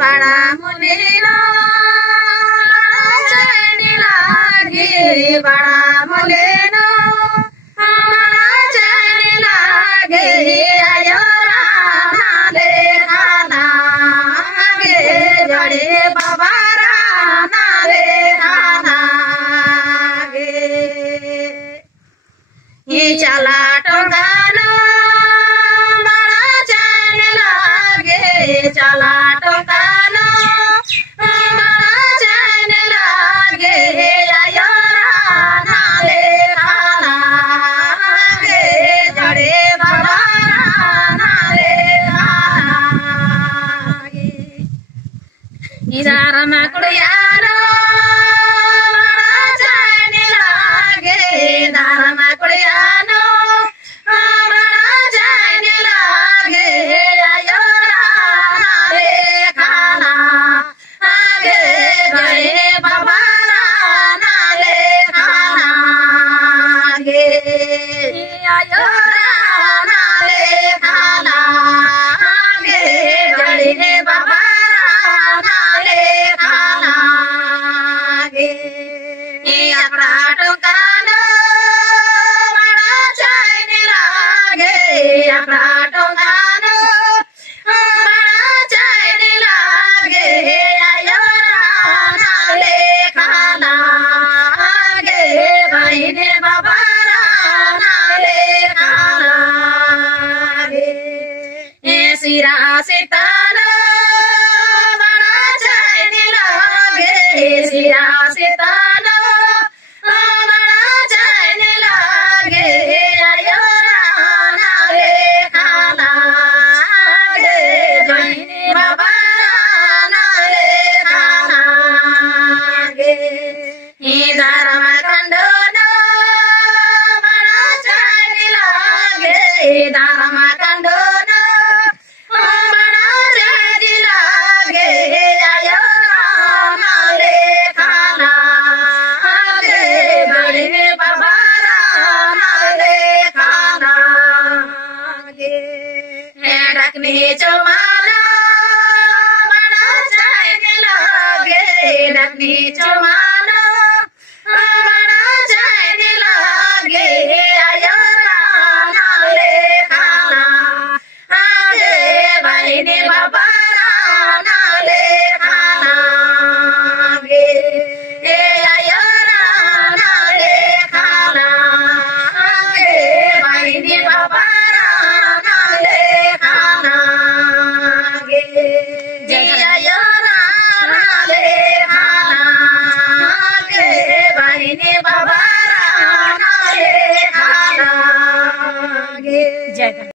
बड़ा मुलीनो चैन लागे बड़ा मुलीनो चैन लागे आयो राना ले राना गे जड़े बाबा राना ले राना गे ये चला टोगानो बड़ा चैन लागे चला टोगानो बड़ा चैन लागे आयो राना ले राना गे जड़े बाबा राना ले राना गे इधर में कुड़ियारो बड़ा चैन लागे इधर में कुड़ियानो बड़ा चैन लागे आयो राना ले खाना आगे गए बाबा राना ले खाना गे आयो राना ले खाना आगे गए बाबा राना ले खाना गे अपना टोकानो बड़ा चैन लागे अपना टोकानो बड़ा चैन लागे आयो राना ले खाना आगे बहने बाबा राना ले खाना गे सिरा सितानो बड़ा चैन लागे सिरा सितानो बड़ा चैन लागे आयो राना ले खाना गे बहने बाबा राना ले खाना गे इधर कंडोनो बड़ा चैन लागे इधर कंडोनो बड़ा चैन लागे आयो राना ले खाना गे बड़े बाबा राना ले खाना गे डकने चौमानो बड़ा चैन लागे डकने चौमानो बड़ा चैन लागे आयो राना ले खाना आगे बहने बाबा राना ले खाना गे आयो राना ले खाना आगे बहने बाबा राना ले खाना गे आयो राना ले खाना आगे बहने बाबा राना ले खाना गे जय